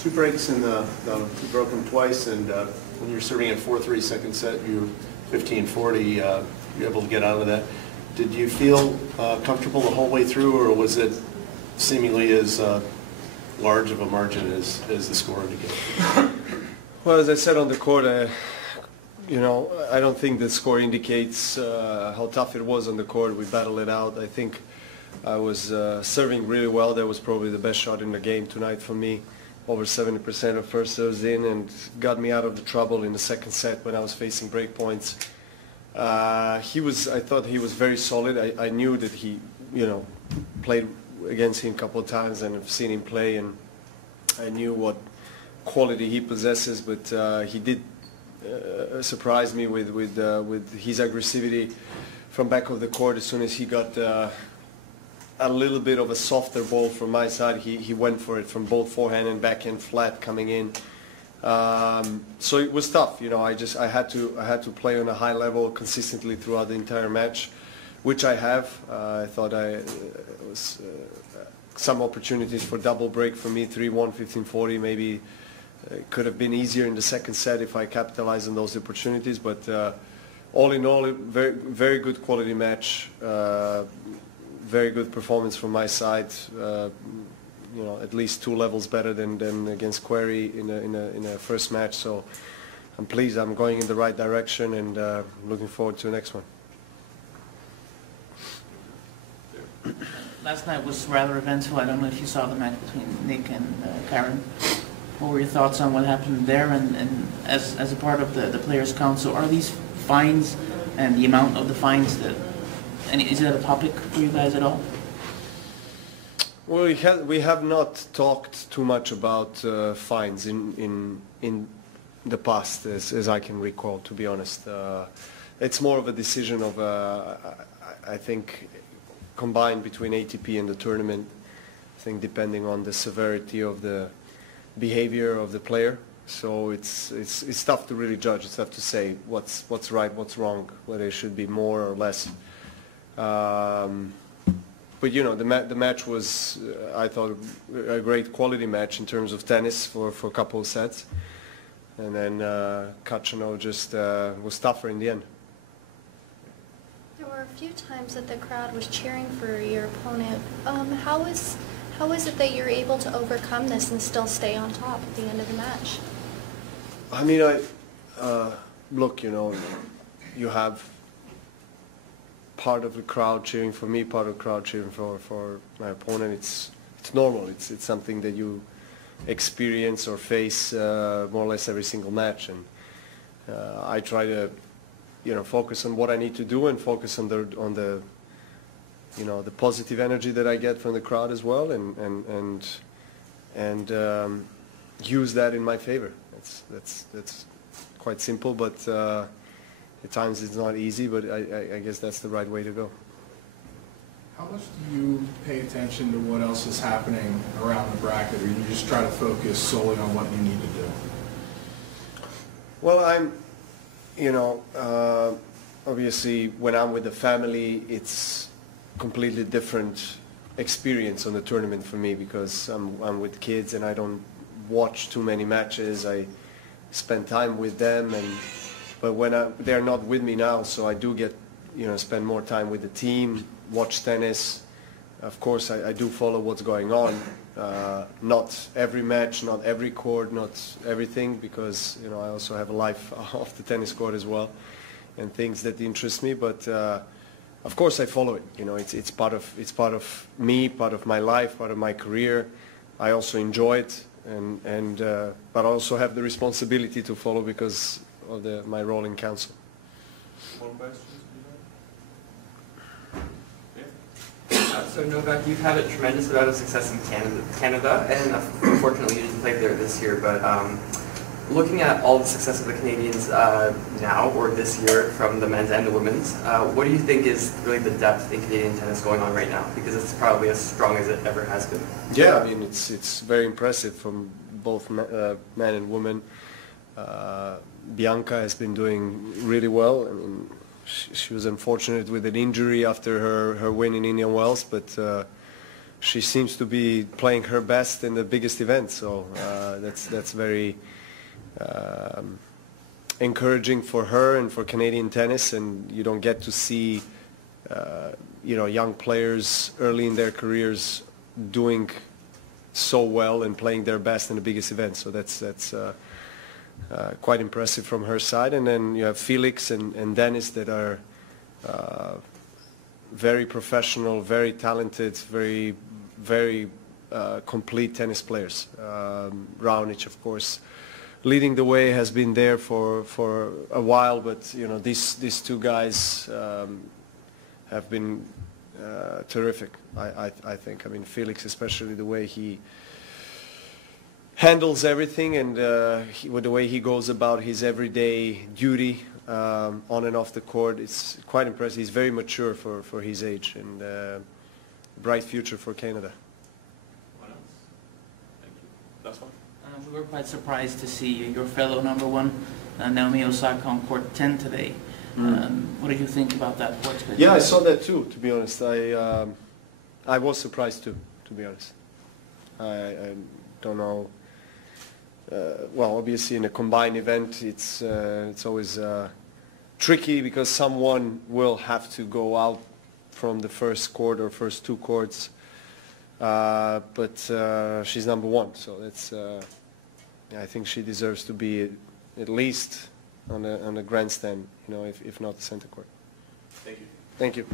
Two breaks in you broke them twice, and when you're serving at 4-3 second set, you're 15-40. You're able to get out of that. Did you feel comfortable the whole way through, or was it seemingly as large of a margin as the score indicated? Well, as I said on the court, I don't think the score indicates how tough it was on the court. We battled it out. I think I was serving really well. That was probably the best shot in the game tonight for me. Over 70% of first serves in, and got me out of the trouble in the second set when I was facing break points. I thought he was very solid. I knew that he, played against him a couple of times and have seen him play, and I knew what quality he possesses. But he did surprise me with his aggressivity from back of the court. As soon as he got a little bit of a softer ball from my side, he went for it from both forehand and backhand flat coming in. So it was tough. I had to play on a high level consistently throughout the entire match, which I have. I thought was some opportunities for double break for me, 3-1, 15-40. Maybe it could have been easier in the second set if I capitalized on those opportunities. But all in all, very, very good quality match. Very good performance from my side. At least 2 levels better than against Query in a first match. So I'm pleased. I'm going in the right direction, and looking forward to the next one. Last night was rather eventful. I don't know if you saw the match between Nick and Karen. What were your thoughts on what happened there? And as a part of the Players' Council, are these fines and the amount of the fines and is that a topic for you guys at all? Well, we have not talked too much about fines in the past, as I can recall, to be honest. It's more of a decision of, I think, combined between ATP and the tournament. I think depending on the severity of the behavior of the player. So it's tough to really judge. It's tough to say what's right, what's wrong, whether it should be more or less. But the match was, I thought, a great quality match in terms of tennis for a couple of sets, and then Kachanov just was tougher in the end. There were a few times that the crowd was cheering for your opponent. How is it that you're able to overcome this and still stay on top at the end of the match? I mean, look, you have part of the crowd cheering for me, part of the crowd cheering for my opponent. It's normal. It's something that you experience or face more or less every single match, and I try to focus on what I need to do and focus on the positive energy that I get from the crowd as well, and use that in my favor. That's quite simple, but at times it's not easy, but I guess that's the right way to go. How much do you pay attention to what else is happening around the bracket, or you just try to focus solely on what you need to do? Well, obviously when I'm with the family, it's completely different experience on the tournament for me, because I'm with kids and I don't watch too many matches. I spend time with them, but when they're not with me now, so I do get spend more time with the team, watch tennis. Of course, I do follow what's going on. Not every match, not every court, not everything, because I also have a life off the tennis court as well, and things that interest me. But of course, I follow it. It's part of me, part of my life, part of my career. I also enjoy it, but I also have the responsibility to follow because of my role in council. One question. So Novak, you've had a tremendous amount of success in Canada, and unfortunately you didn't play there this year, but looking at all the success of the Canadians now, or this year, from the men's and the women's, what do you think is really the depth in Canadian tennis going on right now? Because it's probably as strong as it ever has been. Yeah, I mean, it's very impressive from both men and women. Bianca has been doing really well. I mean, she was unfortunate with an injury after her win in Indian Wells, but she seems to be playing her best in the biggest event. So that's very encouraging for her and for Canadian tennis. And you don't get to see young players early in their careers doing so well and playing their best in the biggest event. So that's quite impressive from her side. And then you have Felix and Dennis that are very professional, very talented, very complete tennis players. Raonic, of course, leading the way, has been there for a while, but these two guys have been terrific. I think. I mean, Felix, especially the way he handles everything and with the way he goes about his everyday duty on and off the court, it's quite impressive. He's very mature for his age, and bright future for Canada. What else? Thank you. Last one. We were quite surprised to see your fellow number one, Naomi Osaka, on court 10 today. What did you think about that court? Yeah, I saw that too, to be honest. I was surprised too, to be honest. I don't know. Well, obviously in a combined event, it's always tricky because someone will have to go out from the first court or first two courts. But she's number one, so that's. I think she deserves to be at least on the grandstand, if not the center court. Thank you. Thank you.